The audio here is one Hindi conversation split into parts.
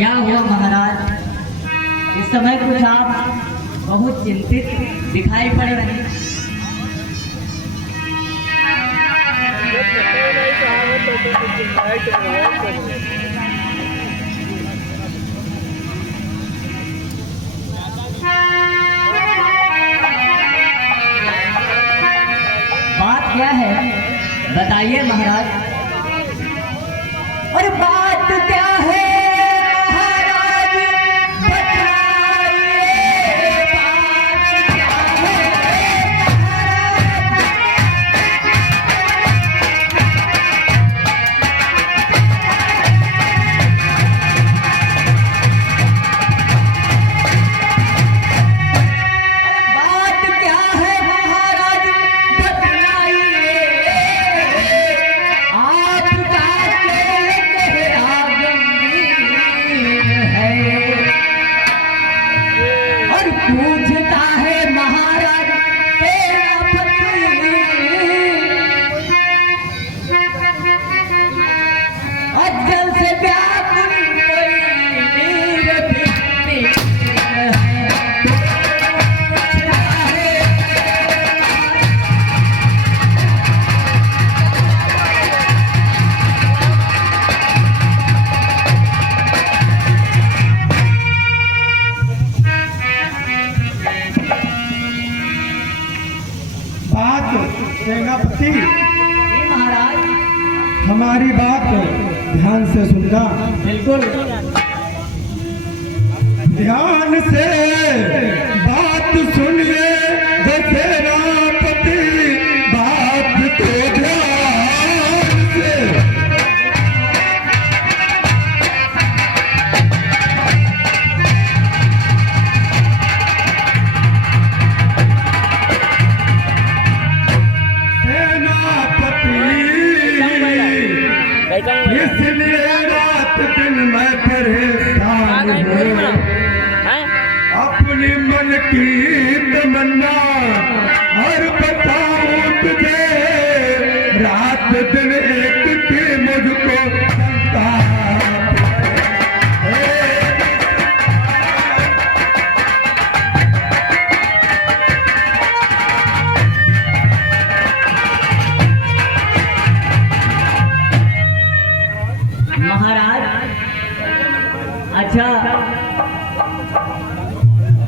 क्या हुआ महाराज? इस समय कुछ आप बहुत चिंतित दिखाई पड़ रहे हैं। बात क्या है बताइए महाराज। और बात क्या है महाराज बताइए, बात क्या है बात क्या है महाराज बताइए, आपका चेहरा गंभीर है। और पूछता है महाराज तेरा पति, अज्जल से व्याकुल कोई नीर भी है। पूछता है बात सेनापति, जी महाराज। हमारी बात ध्यान से सुनना। बिल्कुल ध्यान से बात सुनिए सेनापति, बात तो ध्यान से। सेनापति, इसलिए रात दिन मैं परेशान हूँ। अपनी मन की तमन्ना और बताऊं तुझे, रात दिन एक की मुझको संताप है। महाराज। अच्छा,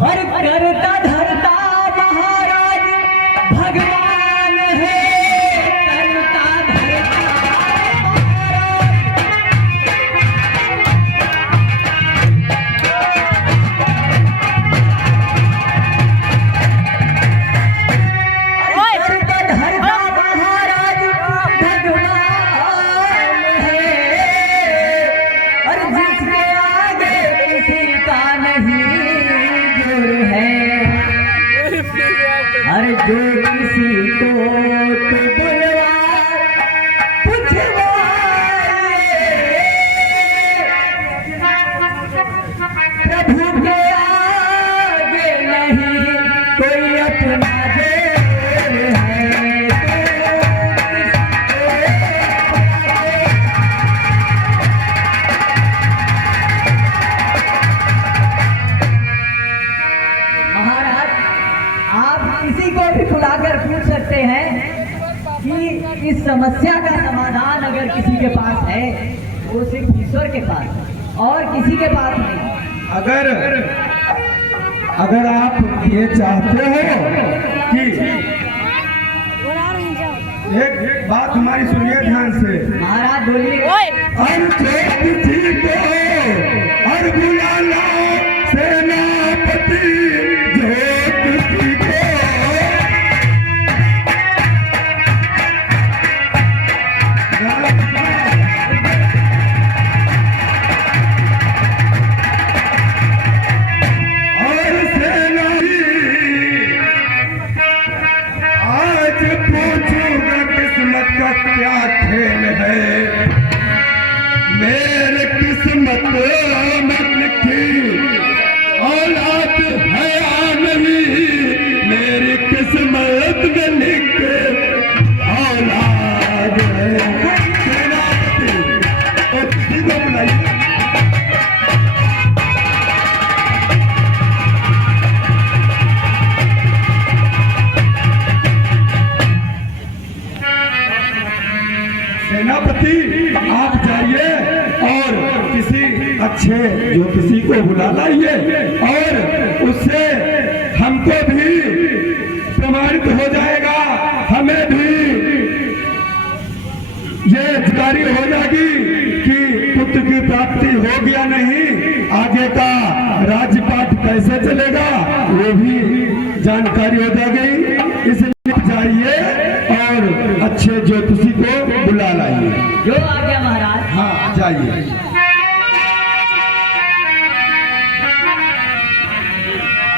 और करता धरता महाराज भगवान है, करता धरता महाराज, करता धरता महाराज भगवान है। और जिसके आगे किसी का नहीं जोर है, हर जो किसी को तो बुलवा पुछवाए, प्रभु के आगे नहीं कोई अपना जोर है। महाराज, आप किसी को भी बुलाकर पूछ सकते हैं कि इस समस्या का समाधान अगर किसी के पास है वो सिर्फ ईश्वर के पास है और किसी के पास नहीं। अगर आप ये चाहते हो कि एक बात हमारी सुनिए ध्यान से। महाराज बोलिए। और जो किसी को और बुलाना सेनापति, जो किसी को और सेनापति, आज पूछूंगा किस्मत का क्या खेल है। मेरे किस्मत में लिखी औलाद है या नहीं, मेरी किस्मत में लिखे औलाद है। सेनापति, और किसी को बुलाइए। सेनापति आप जाइए और किसी अच्छे ज्योतिषी को बुला लाइए और उससे हमको भी प्रमाणित हो जाएगा, हमें भी ये जानकारी हो जाएगी कि पुत्र की प्राप्ति होगी या नहीं, आगे का राजपाट कैसे चलेगा वो भी जानकारी हो जाएगी। इसलिए जाइए और अच्छे ज्योतिषी को बुला लाइए। जो आज्ञा महाराज। हाँ जाइए।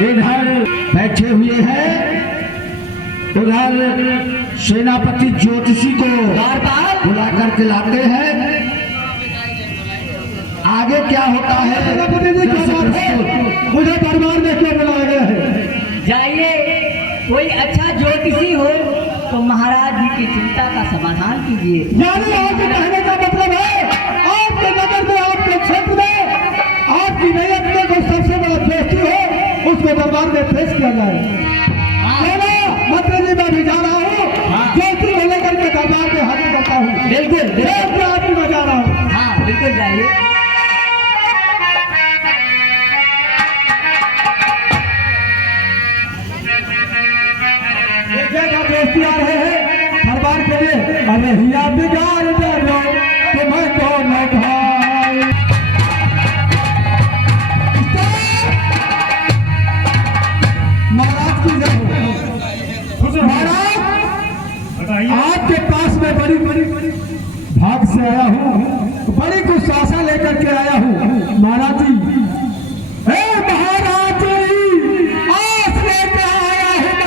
इधर बैठे हुए हैं, उधर सेनापति ज्योतिषी को बुला करके लाते हैं। आगे क्या होता है? सेनापति जी क्या बात है? मुझे दरबार में क्यों बुलाया गया है? जाइए, कोई अच्छा ज्योतिषी हो तो महाराज जी की चिंता का समाधान कीजिए। यानी आपके कहने का मतलब है आपके नगर में, आपके क्षेत्र में, आपकी नैयत में जो सबसे बड़ा ज्योतिषी हो उसको दरबार में पेश किया जाए। मंत्री जी मैं भी जा रहा हूँ, ज्योतिषी को लेकर के दरबार में हाजिर करता हूँ। बिल्कुल आपकी मैं जा रहा हूँ। हाँ बिल्कुल जाइए। दोस्ती आ रहे हैं दरबार के लिए। अरे हिया बिगाड़ दे लो तुम्हें कौन भाई। महाराज की जय हो। महाराज आपके पास में बड़ी बड़ी भाग से आया हूँ, बड़ी कुछ आशा लेकर के आया हूँ। महाराज जी, महाराज जी आस लेकर आया हूँ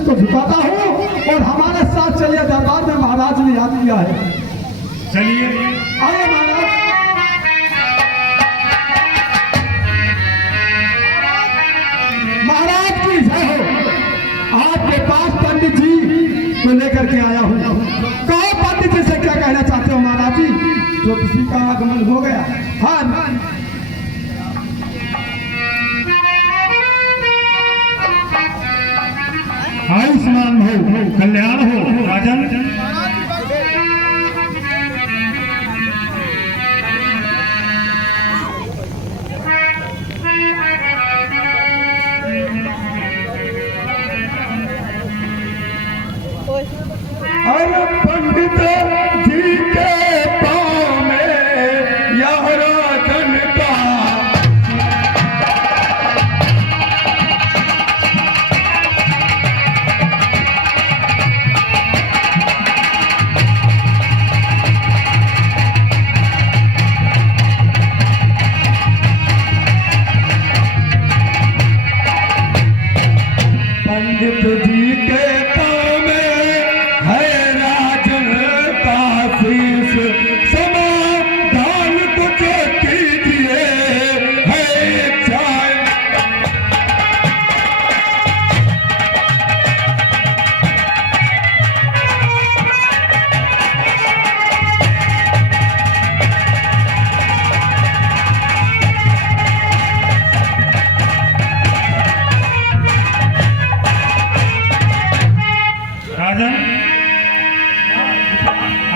को झुकाता हूँ और हमारे साथ चलिए दरबार में। महाराज ने याद किया है, चलिए आइए महाराज। महाराज की जय हो। आपके पास पंडित जी को लेकर के आया हूँ। कहो पंडित जी से क्या कहना चाहते हो महाराज जी? जो किसी का आगमन हो गया। हाँ आयुष्मान हो, कल्याण हो राजन। अरे पंडित जी के पाँव में यह राजन का पंडित जी के पाँव में है राजन का शीश, समाधान कुछ कीजिए है चाय। राजन,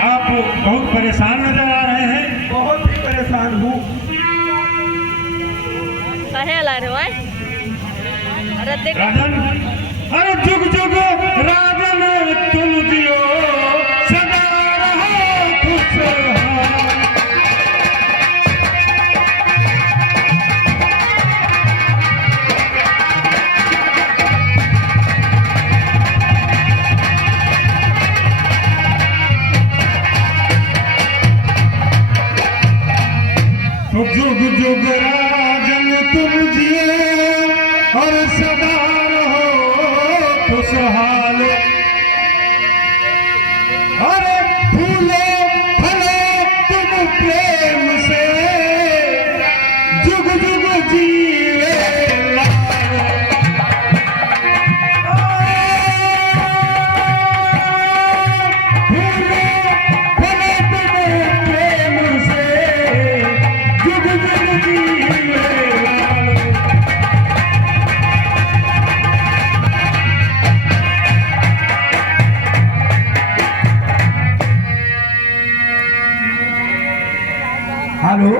आप बहुत परेशान नजर आ रहे हैं। बहुत ही परेशान हूँ। काहे ला रहे हो भाई? अरे देख राजन, अरे जुग जुग राजन तुम जियो, सदा रहो खुशहाल। जुग जुग राजन तुम जिए और सदा रहो खुशहाल। अरे फूलो फलो तुम प्रेम से जुग जुग जिए लाल। फूलो फलो तुम प्रेम से जुग जुग जिए लाल। हेलो,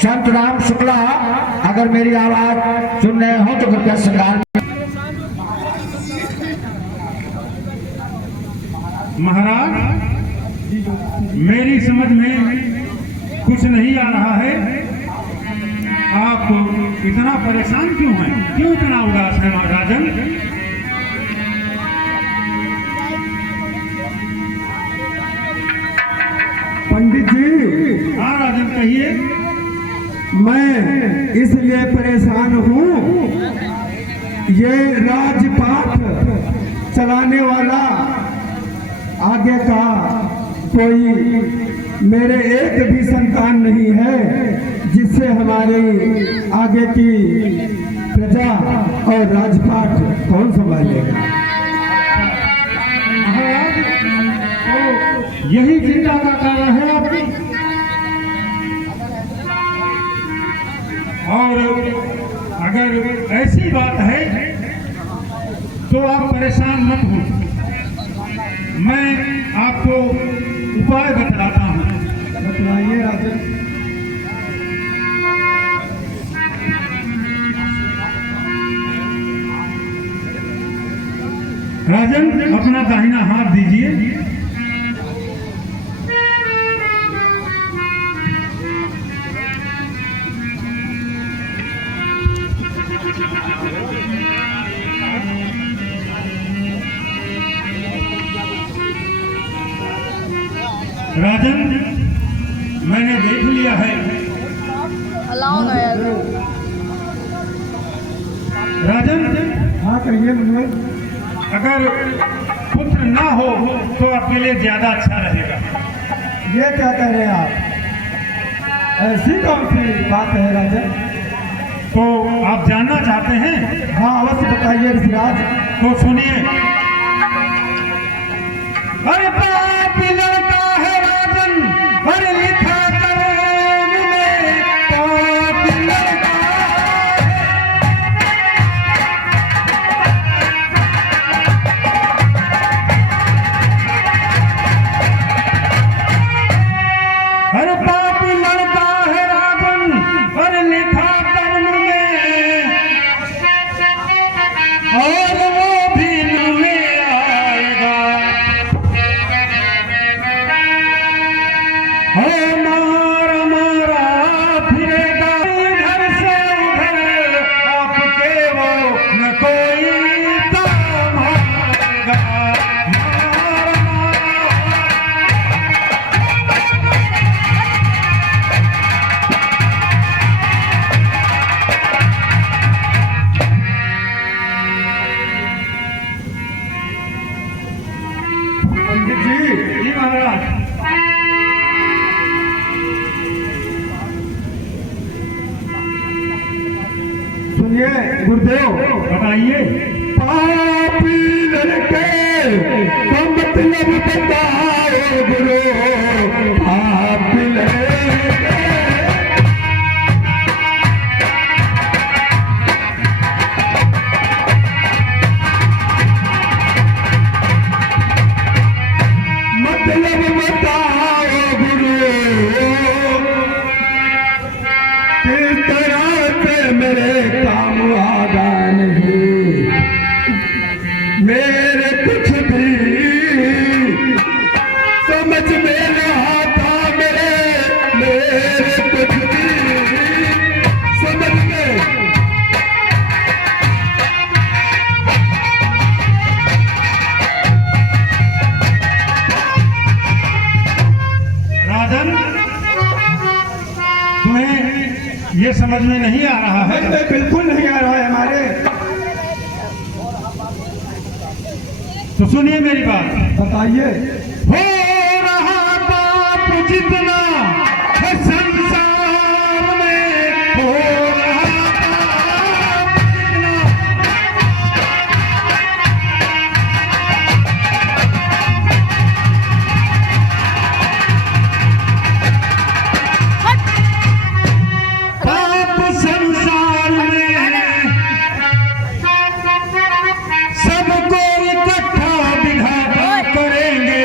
संत राम शुक्ला, अगर मेरी आवाज सुन रहे हो तो कृपया संज्ञान। महाराज, मेरी समझ में कुछ नहीं आ रहा है। आप इतना परेशान क्यों हैं? क्यों इतना उदास है राजन? पंडित जी, हाँ राजन, कहिए। मैं इसलिए परेशान हूँ, ये राजपाट चलाने वाला आगे का कोई मेरे एक भी संतान नहीं है, जिससे हमारी आगे की प्रजा और राजपाट कौन संभालेगा? महाराज, तो यही चिंता का कारण है आपकी। और अगर ऐसी बात है तो आप परेशान मत हो, मैं आपको उपाय बतलाता हूँ। बतलाइए राजन। राजन, अपना दाहिना हाथ दीजिए। राजन, मैंने देख लिया है। अलाउ ना यार। राजन, हाँ कहिए मनोज। अगर पुत्र ना हो तो आपके लिए ज्यादा अच्छा रहेगा। ये क्या कह रहे हैं आप? ऐसी कौन सी बात है राजन? तो आप जानना चाहते हैं? हाँ अवश्य बताइए ऋषिराज। तो सुनिए। अरे पापी लड़का है राजन, अरे लिखा करेम में पापी लड़का है। अरे पापी लड़का है राजन, अरे लिखा कर्म में, और वो भी में आएगा। मारा मारा फिरेगा इधर से उधर, आपके वो न कोई काम आएगा। मारा पंडित जी, जी महाराज। सुनिए गुरुदेव। बताइए। पापी लड़के का मतलब बताओ गुरु। पापी लड़के मतलब बताओ गुरु, किस तरह से मेरे काम आगा नहीं। मेरे कुछ भी समझ में ये समझ में नहीं आ रहा है। बिल्कुल नहीं आ रहा है हमारे। तो सुनिए मेरी बात। बताइए। हो रहा पाप जितना है संसार में, हो रहा पाप जितना, पाप संसार में सबको इकट्ठा विधाता करेंगे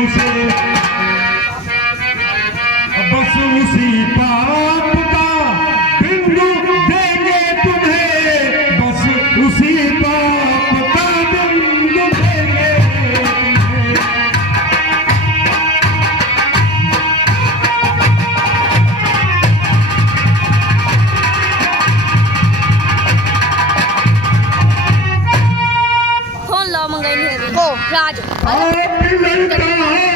उसे, बस उसी पाप का बिंदु देंगे तुम्हें, बस उसी पाप का बिंदु देंगे तुम्हें। फोन लो मंगाई नहीं को राज आप लड़का